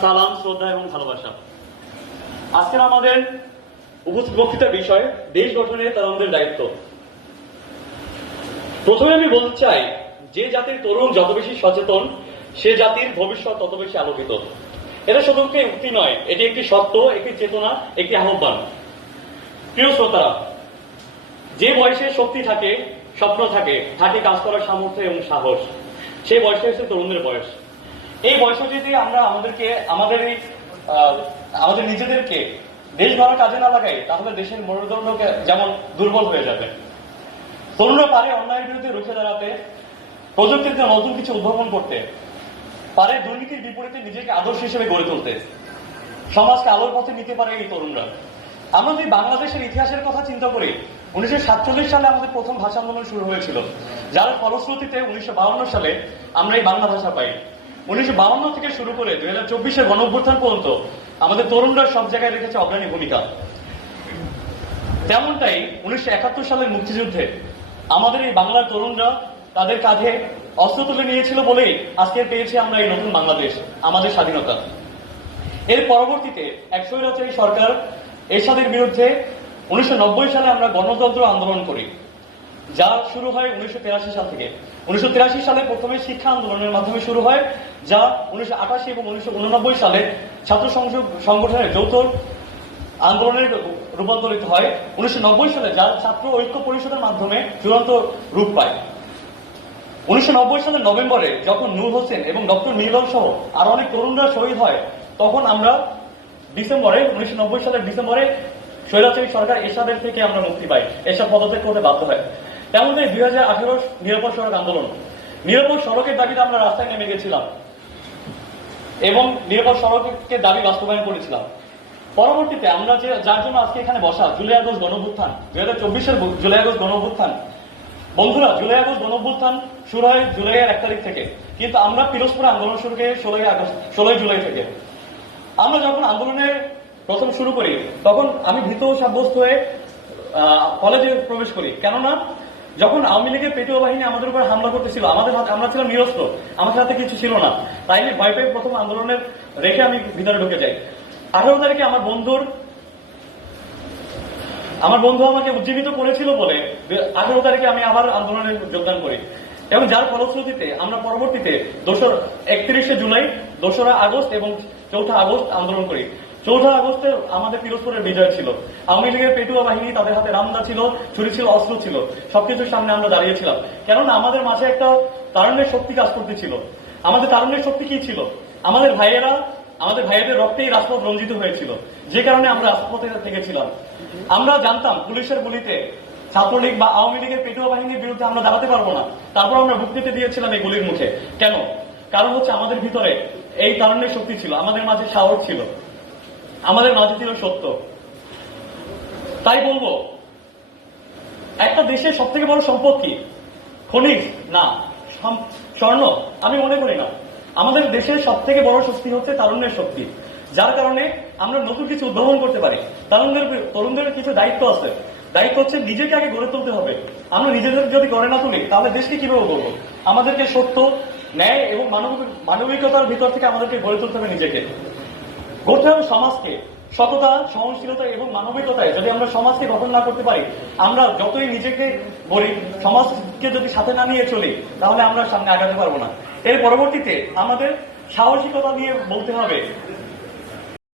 সালাম, শ্রদ্ধা এবং ভালোবাসা। আজকের আমাদের উপস্থিত বক্তৃতার বিষয়, দেশ গঠনে তরুণদের দায়িত্ব। প্রথমে আমি বলতে চাই, যে জাতির তরুণ যত বেশি সচেতন, সে জাতির ভবিষ্যৎ তত বেশি আলোকিত। এটা শুধু উক্তি নয়, এটি একটি সত্য একটি চেতনা, একটি আহ্বান। প্রিয় শ্রোতারা, যে বয়সে শক্তি থাকে, স্বপ্ন থাকে থাকে কাজ করার সামর্থ্য এবং সাহস। সেই বয়সে হচ্ছে তরুণদের বয়স। এই বয়সে যদি আমরা আমাদেরকে, আমাদের এই আমাদের নিজেদেরকে দেশ গড়ার কাজে না লাগাই, তাহলে দেশের মেরুদণ্ড যেমন দুর্বল হয়ে যাবে। তরুণরা পারে অন্যায়ের বিরুদ্ধে রুখে দাঁড়াতে, প্রযুক্তিতে নতুন কিছু উদ্ভাবন করতে, পারে দুর্নীতির বিপরীতে নিজেকে আদর্শ হিসেবে গড়ে তুলতে। সমাজকে আলোর পথে নিতে পারে এই তরুণরা। আমরা যদি বাংলাদেশের ইতিহাসের কথা চিন্তা করি উনিশশো সাতচল্লিশ সালে আমাদের প্রথম ভাষা আন্দোলন শুরু হয়েছিল, যার ফলশ্রুতিতে উনিশশো সালে আমরা এই বাংলা ভাষা পাই। উনিশশো থেকে শুরু করে দুই হাজার চব্বিশের গণ অভ্যুত্থান পর্যন্ত আমাদের তরুণরা সব জায়গায় রেখেছে অগ্রণী ভূমিকা। তেমনটাই উনিশশো একাত্তর সালের মুক্তিযুদ্ধে আমাদের এই বাংলার তরুণরা তাদের কাঁধে অস্ত্র তুলে নিয়েছিল বলেই আজকে পেয়েছি আমরা এই নতুন বাংলাদেশ, আমাদের স্বাধীনতা। এর পরবর্তীতে এক স্বৈরাচারী সরকার এরশাদের বিরুদ্ধে উনিশশো নব্বই সালে আমরা গণতন্ত্র আন্দোলন করি, যা শুরু হয় উনিশশো সাল থেকে। উনিশশো তিরাশি সালে প্রথমে শিক্ষা আন্দোলনের মাধ্যমে শুরু হয়, যা উনিশশো এবং উনিশশো সালে ছাত্র সংগঠনের যৌথ আন্দোলনের রূপান্তরিত হয়। উনিশশো সালে যা ছাত্র ঐক্য পরিষদের মাধ্যমে চূড়ান্ত রূপ পায়। উনিশশো নব্বই সালের নভেম্বরে যখন নূর হোসেন এবং ডক্টর মিলন সহ আরও অনেক তরুণরা শহীদ হয়, তখন আমরা ডিসেম্বরে, উনিশশো নব্বই সালের ডিসেম্বরে স্বৈরাচারী সরকার এরশাদের থেকে আমরা মুক্তি পাই। এরশাদ পদত্যাগ করতে বাধ্য হয়। তেমনই দুই হাজার আঠেরো নিরাপদ সড়ক আন্দোলন। নিরাপদ সড়কের দাবিতে আমরা রাস্তায় নেমে গেছিলাম এবং নিরাপদ সড়কের দাবি বাস্তবায়ন করেছিলাম। পরবর্তীতে আমরা যে, যার জন্য আজকে এখানে বসা জুলাই আগস্ট গণভুত্থান দুই হাজার চব্বিশের জুলাই আগস্ট গণভুত্থান বন্ধুরা, জুলাই আগস্ট গণভ্যুত্থান শুরু হয় জুলাইয়ের এক তারিখ থেকে, কিন্তু আমরা পিরোজপুর আন্দোলন শুরু করি ষোলোই আগস্ট, ষোলোই জুলাই থেকে। আমরা যখন আন্দোলনের প্রথম শুরু করি, তখন আমি ভীত সাব্যস্ত হয়ে কলেজে প্রবেশ করি। কেননা যখন আওয়ামী লীগের পেটুয়া বাহিনী আমাদের উপর হামলা করতেছিল, আমাদের হাতে আমরা ছিলাম নিরস্ত্র আমাদের হাতে কিছু ছিল না। তাই আমি ভয় পেয়ে প্রথম আন্দোলনের রেখে আমি ভিতরে ঢুকে যাই। আঠারো তারিখে আমার বন্ধুর আমার বন্ধু আমাকে উজ্জীবিত করেছিল বলে আঠারো তারিখে আমি আবার আন্দোলনে যোগদান করি। এবং যার ফলশ্রুতিতে আমরা পরবর্তীতে দোসরা একত্রিশে জুলাই, দোসরা আগস্ট এবং চৌঠা আগস্ট আন্দোলন করি। চৌঠা আগস্টে আমাদের পিরোজপুরের বিজয় ছিল। আওয়ামী লীগের পেটুয়া বাহিনী তাদের হাতে রামদা ছিল, ছুরি ছিল, অস্ত্র ছিল। সবকিছুর সামনে আমরা দাঁড়িয়েছিলাম। কেননা আমাদের মাঝে একটা তারুণ্যের শক্তি কাজ করতে ছিল। আমাদের তারুণ্যের শক্তি কি ছিল? আমাদের ভাইয়েরা, আমাদের ভাইয়েদের রক্তেই রাজপথ রঞ্জিত হয়েছিল। যে কারণে আমরা রাজপথে থেকেছিলাম। আমরা জানতাম পুলিশের গুলিতে ছাত্রলীগ বা আওয়ামী লীগের পেটুয়া বাহিনীর বিরুদ্ধে আমরা দাঁড়াতে পারব না। তারপর আমরা বক্তৃতা দিয়েছিলাম এই গুলির মুখে। কেন? কারণ হচ্ছে আমাদের ভিতরে এই কারণের শক্তি ছিল, আমাদের মাঝে সাহস ছিল। আমাদের মাঝে ছিল সত্য। তাই বলব, একটা দেশের সব থেকে বড় সম্পদ কি? খনিজ? না। স্বর্ণ? আমি মনে করি না। আমাদের দেশের সব থেকে বড় শক্তি হচ্ছে তারুণ্যের শক্তি। যার কারণে আমরা নতুন কিছু উদ্ভাবন করতে পারি। তারুণদের তরুণদের কিছু দায়িত্ব আছে। দায়িত্ব হচ্ছে নিজেকে আগে গড়ে তুলতে হবে। আমরা নিজেদের যদি গড়ে না তুলি, তাহলে দেশকে কীভাবে গড়বো? আমাদেরকে সত্য, ন্যায় এবং মানবিক, মানবিকতার ভিতর থেকে আমাদেরকে গড়ে তুলতে হবে নিজেকে। হবে সমাজকে সততা, সহনশীলতা এবং মানবিকতায় যদি আমরা সমাজকে গঠন না করতে পারি, আমরা যতই নিজেকে বলি, সমাজকে যদি সাথে না নিয়ে চলি, তাহলে আমরা সামনে আগাতে পারব না। এর পরবর্তীতে আমাদের সাহসিকতা নিয়ে বলতে হবে